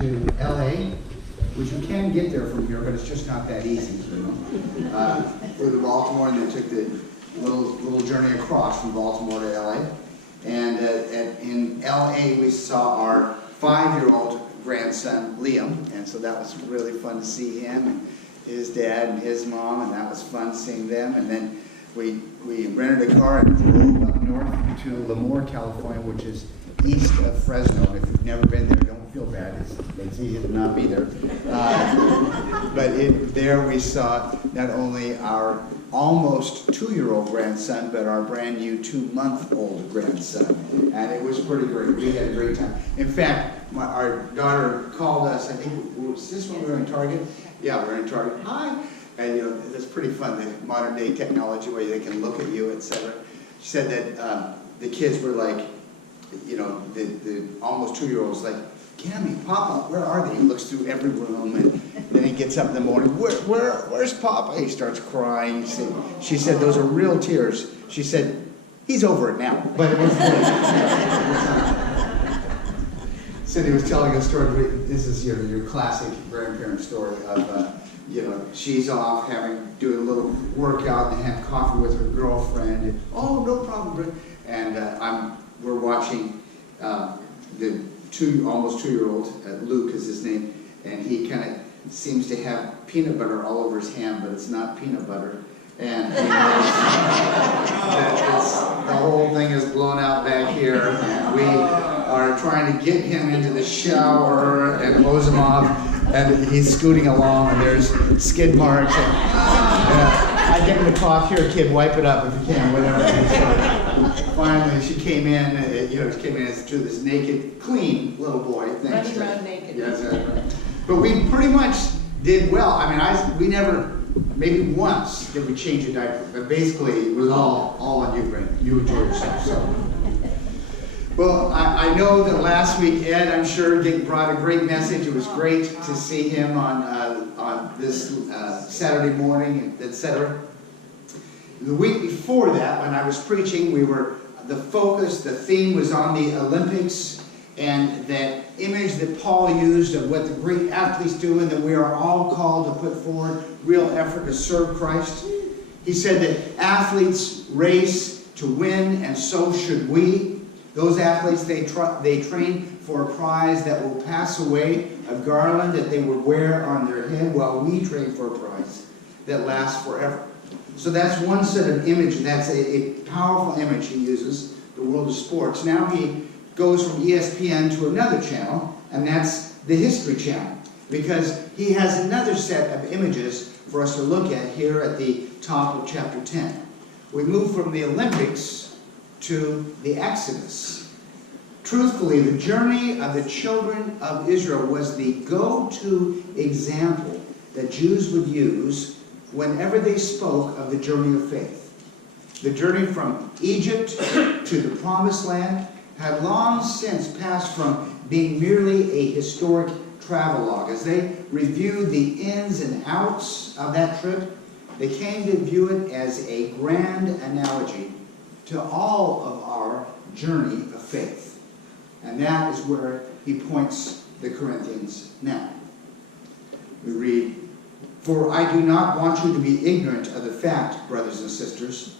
to LA, which you can get there from here, but it's just not that easy. Flew to Baltimore and then took the little journey across from Baltimore to LA. And in LA, we saw our 5-year-old grandson, Liam, and so that was really fun to see him and his dad and his mom, and that was fun seeing them. And then we rented a car and drove up north to Lemoore, California, which is east of Fresno. And if you've never been there, don't feel bad. It's easy to not be there. But there we saw not only our almost 2-year-old grandson, but our brand new 2-month-old grandson. And it was pretty great. We had a great time. In fact, our daughter called us, I think, was this when we were in Target? Yeah, we were in Target. Hi. And, it's pretty fun, the modern day technology where they can look at you, etc. She said that the kids were like, the almost 2-year-old's like, Cammy, Papa, where are they? He looks through every room, and then he gets up in the morning. Where's Papa? He starts crying. She said, those are real tears. She said, he's over it now. But it was funny. Cindy was telling a story. This is your classic grandparent story of, she's off doing a little workout and have coffee with her girlfriend. And, oh, no problem. And we're watching the almost 2-year-old, Luke is his name, and he kind of seems to have peanut butter all over his hand, but it's not peanut butter. And the whole thing is blown out back here, and we are trying to get him into the shower and hose him off, and he's scooting along, and there's skid marks. I get him to cough. Here, kid, wipe it up if you can, whatever. So finally, she came in, to this naked, clean little boy. Running around naked. Yes, right. But we pretty much did well. I mean, we never, maybe once did we change a diaper, but basically it was all on you, Brent. You enjoy yourself. So. Well, I know that last week Ed, I'm sure, brought a great message. It was great to see him on this Saturday morning, etc. The week before that, when I was preaching, the theme was on the Olympics, and that image that Paul used of what the great athletes do, and that we are all called to put forward real effort to serve Christ. He said that athletes race to win, and so should we. Those athletes, they train for a prize that will pass away, a garland that they will wear on their head, while we train for a prize that lasts forever. So that's one set of image. That's a powerful image he uses, the world of sports. Now he goes from ESPN to another channel, and that's the History Channel, because he has another set of images for us to look at here at the top of chapter 10. We move from the Olympics to the Exodus. Truthfully, the journey of the children of Israel was the go-to example that Jews would use whenever they spoke of the journey of faith. The journey from Egypt to the Promised Land had long since passed from being merely a historic travelogue. As they reviewed the ins and outs of that trip, they came to view it as a grand analogy to all of our journey of faith. And that is where he points the Corinthians now. We read, "For I do not want you to be ignorant of the fact, brothers and sisters,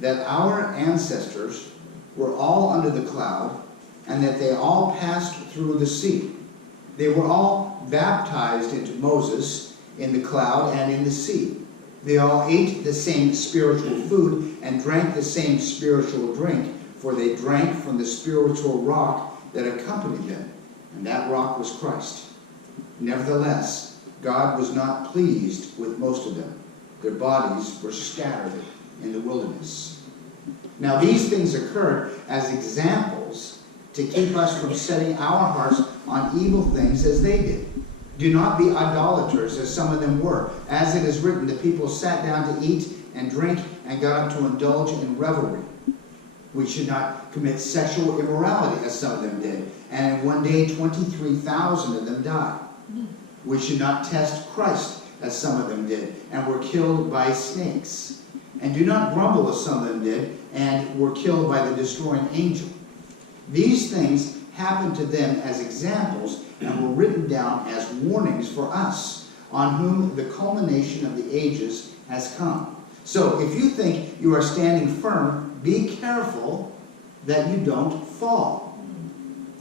that our ancestors were all under the cloud, and that they all passed through the sea. They were all baptized into Moses in the cloud and in the sea. They all ate the same spiritual food and drank the same spiritual drink, for they drank from the spiritual rock that accompanied them, and that rock was Christ. Nevertheless, God was not pleased with most of them. Their bodies were scattered in the wilderness." Now these things occurred as examples to keep us from setting our hearts on evil things as they did. Do not be idolaters, as some of them were. As it is written, the people sat down to eat and drink and got up to indulge in revelry. We should not commit sexual immorality, as some of them did. And in one day, 23,000 of them died. We should not test Christ, as some of them did, and were killed by snakes. And do not grumble, as some of them did, and were killed by the destroying angel. These things happened to them as examples and were written down as warnings for us, on whom the culmination of the ages has come. So if you think you are standing firm, be careful that you don't fall.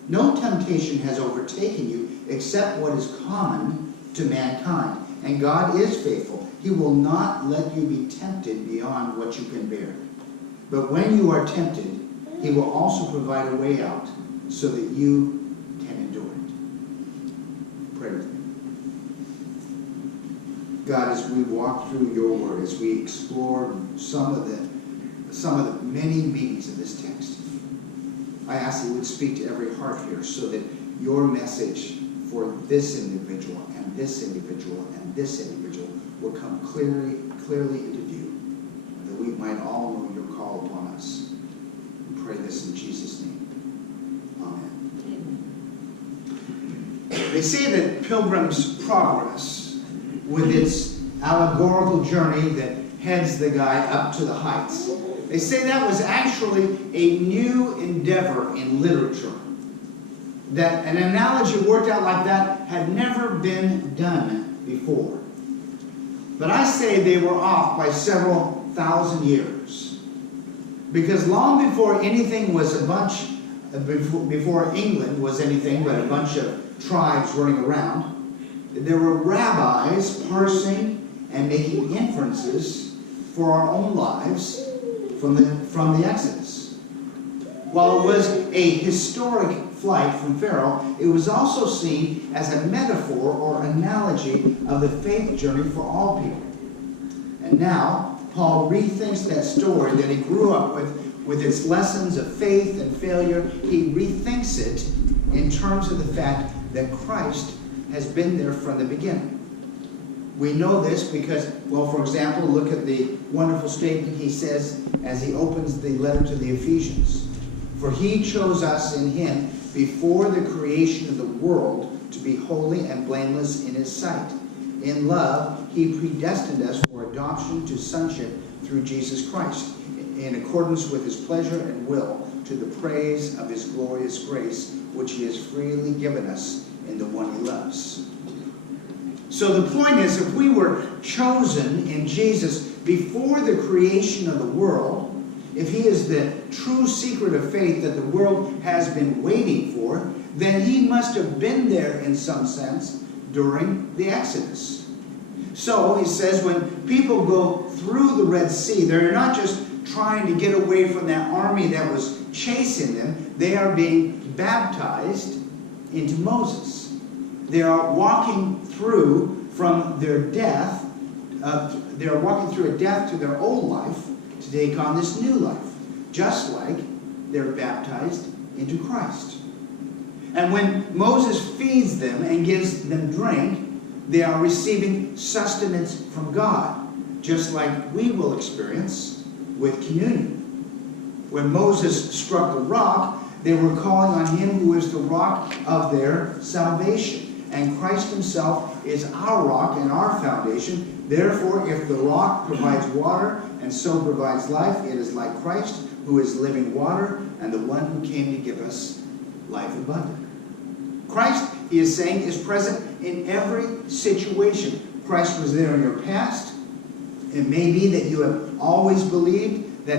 No temptation has overtaken you except what is common to mankind. And God is faithful. He will not let you be tempted beyond what you can bear. But when you are tempted, He will also provide a way out so that you can endure it. Pray with me. God, as we walk through your word, as we explore some of the many meanings of this text, I ask that you would speak to every heart here so that your message for this individual and this individual and this individual will come clearly into view, that we might all know your call upon us. We pray this in Jesus' name. Amen. They say that Pilgrim's Progress, with its allegorical journey that heads the guy up to the heights, they say that was actually a new endeavor in literature. That an analogy worked out like that had never been done before. But I say they were off by several thousand years. Because long before anything was before England was anything but a bunch of tribes running around, there were rabbis parsing and making inferences for our own lives from the Exodus. While it was a historic flight from Pharaoh, it was also seen as a metaphor or analogy of the faith journey for all people. And now, Paul rethinks that story that he grew up with its lessons of faith and failure. He rethinks it in terms of the fact that Christ has been there from the beginning. We know this because, well, for example, look at the wonderful statement he says as he opens the letter to the Ephesians. For he chose us in him before the creation of the world to be holy and blameless in his sight. In love, he predestined us for adoption to sonship through Jesus Christ, in accordance with his pleasure and will, to the praise of his glorious grace, which he has freely given us in the one he loves. So the point is, if we were chosen in Jesus before the creation of the world, if he is the true secret of faith that the world has been waiting for, then he must have been there in some sense during the Exodus. So he says when people go through the Red Sea, they're not just trying to get away from that army that was chasing them. They are being baptized into Moses. They are walking through from their death. They are walking through a death to their old life to take on this new life, just like they're baptized into Christ. And when Moses feeds them and gives them drink, they are receiving sustenance from God, just like we will experience with communion. When Moses struck the rock, they were calling on him who is the rock of their salvation. And Christ himself is our rock and our foundation. Therefore, if the rock provides water and so provides life, it is like Christ, who is living water and the one who came to give us life abundant. Christ, he is saying, is present in every situation. Christ was there in your past. It may be that you have always believed